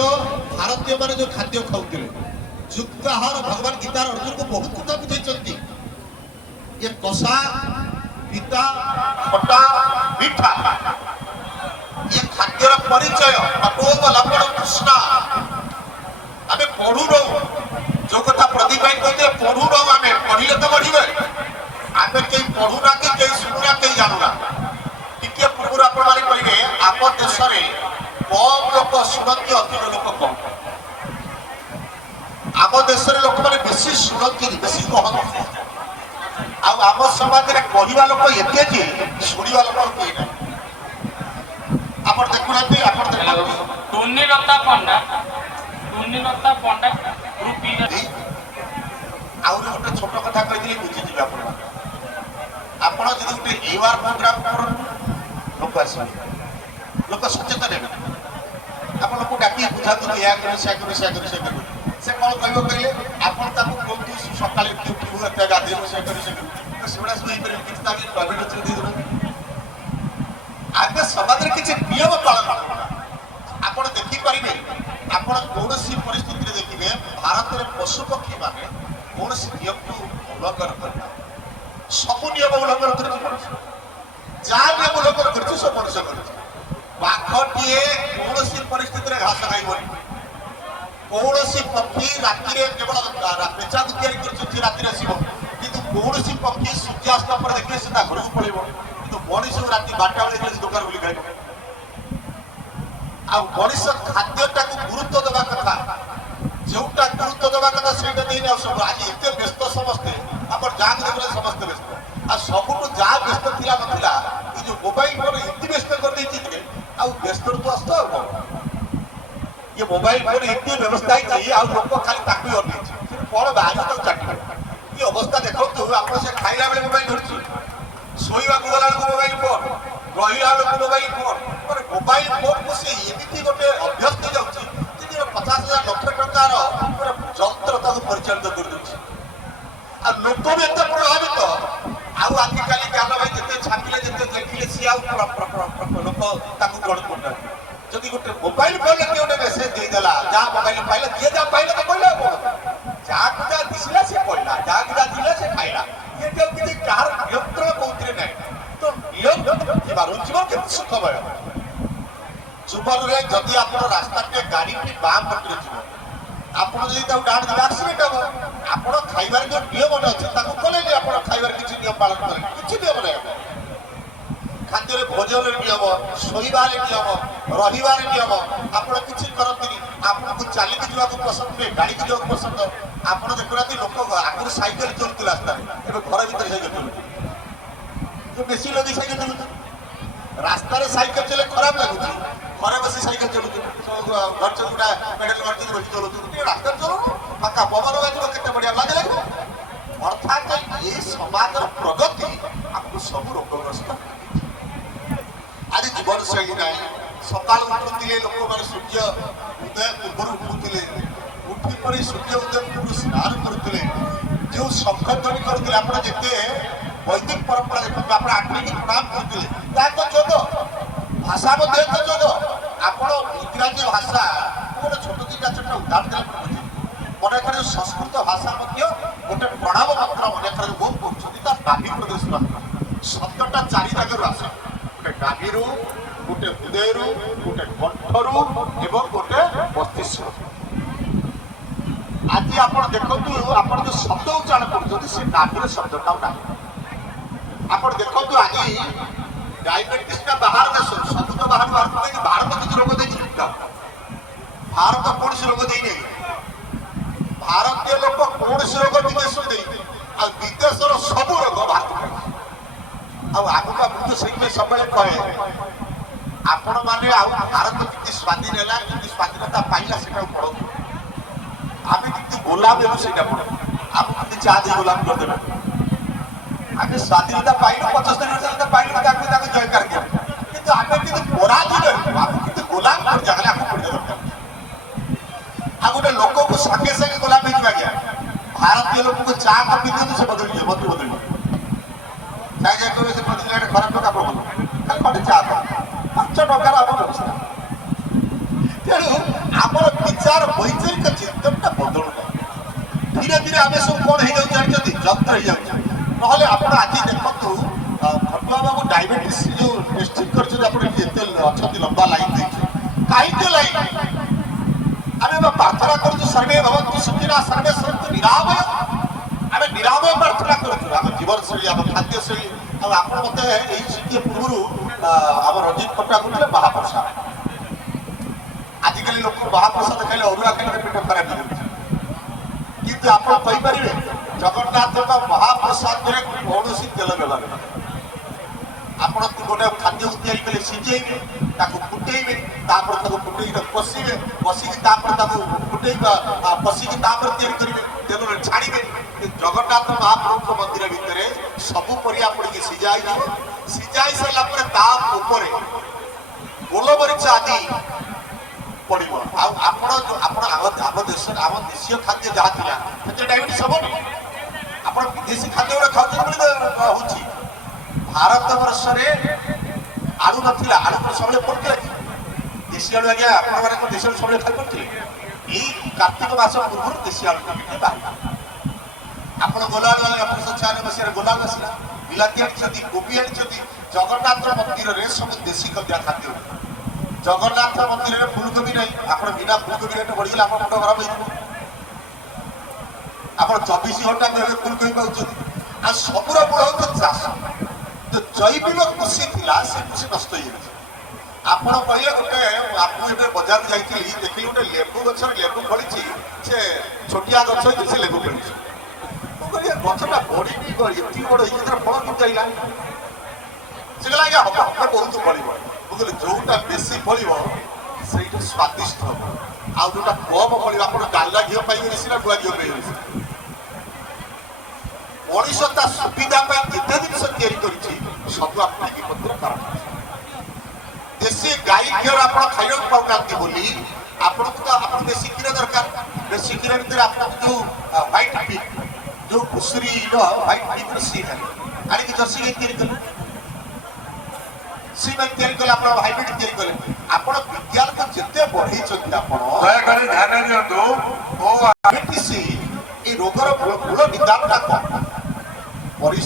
भारतीय मान जो खाद्य खाऊले युक्ताहार भगवान गीतार अर्जुन को बहुत कथा बुझे ये कषा पिता खटा मीठा ये खाद्यर परिचय अटोब लवण कृष्णा आम पढ़ू रहो जो कथा प्रदीप भाई कहते पढ़ू रहो आम पढ़ले तो बढ़े आम कहीं पढ़ुना कि कहीं शुणुना कहीं जानूना टिके पूर्व आप कहे आम देश में कम लोक शुणती अधिक लोक कम आम देश लोक मैंने बेसी शुणती बेसी कहती आम समाज में कहवा लोक एते शुणा लोक कहीं ना आप देखुना टुन्नीलता पंडा आउरी गोटे छोट कथा कही बुझीजे आप गोटे यूआर प्रोग्राम लोक आस लोक सचेतन है आप लोग डाक बुझा या से कौन कह कहले आपड़ कहतु सका उठू गाधेबू से सेगुड़ा प्राइवेट आगे समाज में किसी नियम पालन आप देखिपारे आप कौन परिस्थिति देखिए भारत में पशुपक्षी मान कौन नियम को उल्लंघन कर सब नियम उल्लंघन कर जहाँ नियम उल्लंघन कर सब मनुष्य कर बाघटे कौन परिस्थिति में घास खाइबनी कौन पक्षी राति केवल पेचा तैयारी राति आसो कि कौन पक्षी सूर्यास्त पर देखिए से घर को पड़े कि मनीष राति 12टा बेले दुकान बुली खाइब आ मनीष खाद्यटा को गुरुत्व देवा कथा जोटा गुरुत्व देवा कथा से सब आज एत व्यस्त समस्ते आप जहाँ देखते समस्ते व्यस्त आ सबुठ जहाँ व्यस्त थी नाला ये जो मोबाइल फोन एत व्यस्त कर व्यस्त तो आस ये मोबाइल फोन एत व्यवस्था है लोक खाली अनेक कौन बाहर चाटे ये अवस्था देखो आप खाइला बेले मोबाइल धरती शोवा गला मोबाइल फोन रहा मोबाइल फोन मोबाइल फोन को सी एमती गोटे अभ्यस्त हो जाऊँगी 50,000 लक्ष टकार जंत्र परिचालित कर लोक भी एत प्रभावित आजिकल ज्ञान भाई जिते छापिले जिते देखिले सी लोक ग्रहण करना जदि गोटे मोबाइल फोन किए गोटे मेसेज देदेला जहाँ मोबाइल पाइला किए जहाँ पाइला तो कहला जहाँ को जहाँ दिशा से कहला जहाँ को जहाँ दिला से खाइला ये किसी कार नियंत्रण कौन ना तो नियम जीवन के सुखमय जीवन में जदि आप रास्ता के गाड़ी बाम पटे जीव आप डाण देवे आक्सीडेट हम आप खाइबार जो नियम अच्छे कले आप खाइबार किसी नियम पालन करें किसी नियम नहीं खाद्य भोजन नियम शोबार नियम रहीबार नियम आप किसी करती आपको चलिक जावाक पसंद नुहे गाड़ी की जावाक पसंद आप देखुना लोक आगुरी साइकेल चलुला रास्ता घर भर साइकेल चलुचे बेसी लोग साइकेल चलुचे रास्तार साइकेल चले खराब लगुच घरे बस साइकेल चलुचे घर चलुटा पेडल करके बस चलुचे रास्ता चलो फाका पवन बाजू के बढ़िया लगे लगे अर्थात ये समाज प्रगति आपको सब रोगग्रस्त आज जीवन शैली ना सका उठुले लोक मैंने सूर्य उदय पूर्व उठुले उठी पर सूर्य उदय पूर्व स्नान करुले जो शंख ध्वनि करुले आप जिते वैदिक परंपरा देखते आप आठवी प्रणाम करते जोग भाषा तो जोग आप इंग्राजी भाषा गोटे छोट दुटा छोटा उदाहरण मन कर संस्कृत भाषा गोटे प्रणाम मात्र मन कर बोध कर नाभि प्रदेश शब्दटा 4 जागर आस गोटे नाभि गोटे हृदय गोटे कंठर एवं गोटे मस्तिष्क आज आप देखु आप जो शब्द उच्चारण कर नाभि शब्दटा ना आप देखो आज डायबिटीज का बाहर देश सब तो बाहर बाहर भारत किसी रोग दे भारत कौन सी रोग दे भारतीय लोक कौन सी रोग विदेश विदेश सब रोग भारत आगुक से सब कहे आपण मैंने भारत कितनी स्वाधीन है कि स्वाधीनता पाइला से पढ़ो आम कि गोलाम है से पढ़ो आम कि चाह दे गोलाम करदे आम स्वाधीनता पाइल 75 वर्ष पाइल जयकार किंतु आम कि पराधीन आम कि गोलाम कर जगह आपको पढ़े दरकार आ गोटे लोक को सागे सागे गोलाम हो गया भारतीय लोक को चाह कपी दिखाते से बदल बदल चाहे कहे से बदल खराब टका पड़ो चाह 5 टकार आम व्यवस्था तेणु आम ଆମେ ସବୁ କଣ ହେଇଯାଉଛୁ ଜାଣିଛନ୍ତି, ଯନ୍ତ୍ର ହେଇଯାଉଛି। ନହେଲେ ଆପଣ ଆଜି ଦେଖନ୍ତୁ ଘଟୁଆ ବାବୁ ଡାଇବେଟିସ୍ ଯୋଉ ଟେଷ୍ଟିଂ କରିଛନ୍ତି, ଆପଣ ଏଠି ଏତେ ଅଛନ୍ତି ଲମ୍ବା ଲାଇନ୍ ଦେଇଛି, କାହିଁକି ଲାଇନ୍? ଆମେ ପ୍ରାର୍ଥନା କରୁଛୁ ସର୍ବେ ଭବନ୍ତୁ ସୁଖିନା ସର୍ବେ ସନ୍ତୁ ନିରାମୟ। ଆମେ ନିରାମୟ ପ୍ରାର୍ଥନା କରୁଛୁ, ଆମ ଜୀବନଶୈଳୀ, ଆମ ଖାଦ୍ୟଶୈଳୀ। ଆଉ ଆପଣ ମତେ ଏଇ ଶିଖିବା ପୂର୍ବରୁ ଆମ ରଞ୍ଜିତ ପଟ୍ଟା କହୁଥିଲେ ମହାପ୍ରସାଦ। ଆଜିକାଲି ଲୋକ ମହାପ୍ରସାଦ ଖାଇଲେ ଅରୁଆ ଖାଇଲେ ପେଟ ଖରାପ ହେଇଯାଉଛି, କିନ୍ତୁ ଆପଣ କହିପାରିବେ ଜଗନ୍ନାଥଙ୍କ ମହାପ୍ରସାଦରେ କୌଣସି ତେଲ ବ୍ୟବହାର ନାହିଁ। ଆପଣ ଗୋଟେ ଖାଦ୍ୟକୁ ତିଆରି କଲେ ସିଝେଇବେ, ତାକୁ ଫୁଟେଇବେ, ତାପରେ ତାକୁ ଫୁଟେଇକି କଷିବେ, କଷିକି ତାପରେ ତାକୁ ଫୁଟେଇବା କଷିକି ତାପରେ ତିଆରି କରିବେ, ତେଲରେ ଛାଣିବେ। ଜଗନ୍ନାଥ ମହାପ୍ରଭୁଙ୍କ ମନ୍ଦିର ଭିତରେ ସବୁ ପରିବା ପଡ଼ିକି ସିଝା ହେଇଯିବ। ସିଝାଇ ସାରିଲା ପରେ ତା ଉପରେ ଗୋଲମରିଚ ଆଦି ପଡ଼ିବ। ଆଉ ଆପଣ ଆମ ଦେଶରେ ଆମ ଦେଶୀୟ ଖାଦ୍ୟ ଯାହା ଥିଲା ସେଥିରେ ଡାଇବେଟିସ୍ ହବନି। ଆପଣ ବିଦେଶୀ ଖାଦ୍ୟ ଗୁଡ଼ା ଖାଉଛନ୍ତି ବୋଲି ହଉଛି। ଭାରତ ବର୍ଷରେ ଆଳୁ ନଥିଲା, ଆଳୁ ସବୁବେଳେ ପଡୁଥିଲା କି? ଦେଶୀ ଆଳୁ ଆଜ୍ଞା ଆପଣମାନେ କଣ ଦେଶୀ ଆଳୁ ସବୁବେଳେ ଖାଇପାରୁଥିଲେ? ଏଇ କାର୍ତ୍ତିକ ମାସ ପୂର୍ବରୁ ଦେଶୀ ଆଳୁ ବାହାରିଲା। ଆପଣ ଗୋଲାଳୁ ଆଣି 1896 ମସିହାରେ ଗୋଲାଳୁ ଆସିଲା, ବିଲାତି ଆଣିଛନ୍ତି, କୋବି ଆଣିଛନ୍ତି। ଜଗନ୍ନାଥ ମନ୍ଦିରରେ ସବୁ ଦେଶୀ ଖାଦ୍ୟ। ଜଗନ୍ନାଥ ମନ୍ଦିରରେ ଫୁଲକୋବି ନାହିଁ, ଆପଣ ବିନା ଫୁଲକୋବି ରେଟ୍ ବଢିଗଲେ ଆପଣ ମୁଣ୍ଡ ଖରାପ ହେଇଯିବ। ଆପଣ 24 ଘଣ୍ଟା ଏବେ ଫୁଲକୋବି ପାଉଛନ୍ତି। ଆଉ ସବୁର ମୂଳ ହଉଛି ଚାଷ। जो जैविक कृषि थिला से कृषि नष्ट हो जाए। ଆପଣ କହିଲେ ଗୋଟେ ମୁଁ ଏବେ ବଜାର ଯାଇଥିଲି, ଦେଖିଲି ଗୋଟେ ଲେମ୍ବୁ ଗଛରେ ଲେମ୍ବୁ ଫଳିଛି, ସେ ଛୋଟିଆ ଗଛ ହେଇଛି, ସେ ଲେମ୍ବୁ ଫଳିଛି। ମୁଁ କହିଲି ଗଛଟା ବଢିନି, ଏତିକି ବଡ ହେଇଛି, ତାର ଫଳ କେମିତି ଆଇଲା? ସେ କହିଲା ଆଜ୍ଞା ହବ, ବହୁତ ଫଳିବ। ମୁଁ କହିଲି ଯୋଉଟା ବେଶୀ ଫଳିବ ସେଇଟା ସ୍ୱାଦିଷ୍ଟ ହବ, ଆଉ ଯୋଉଟା କମ ଫଳିବ ଆପଣ ଡାଲା ଘିଅ ପାଇବେ ବେଶୀ ନା ଗୁଆ ଘିଅ ପାଇବେ ବେଶୀ? ମଣିଷ ତା ସୁବିଧା ପାଇଁ କେତେ ଜିନିଷ ତିଆରି କରିଛି, ସବୁ ଆପଣଙ୍କ ମଧ୍ୟରେ କାରଣ। ଦେଶୀ ଗାଈ କ୍ଷୀର ଆପଣ ଖାଇବାକୁ ପାଉନାହାନ୍ତି ବୋଲି ଆପଣଙ୍କୁ ତ ଆପଣ ଦେଶୀ କ୍ଷୀର ଦରକାର। ଦେଶୀ କ୍ଷୀର ଭିତରେ ଆପଣଙ୍କୁ ଯୋଉ ହ୍ୱାଇଟ୍ ପିଗ୍, ଯୋଉ ଘୁଷୁରୀର ହ୍ୱାଇଟ୍ ପିଗ୍ର ସିମ୍ ଆଣିକି ଜର୍ସି ଗାଈ ତିଆରି କଲେ, ସିମ୍ ତିଆରି କଲେ, ଆପଣ ହାଇବ୍ରିଡ୍ ତିଆରି କଲେ। ଆପଣ ବିଜ୍ଞାନକୁ ଯେତେ ବଢେଇଛନ୍ତି, ଆପଣ ଦୟାକରି ଧ୍ୟାନ ଦିଅନ୍ତୁ। ଏ ରୋଗର ମୂଳ ନିଦାନଟା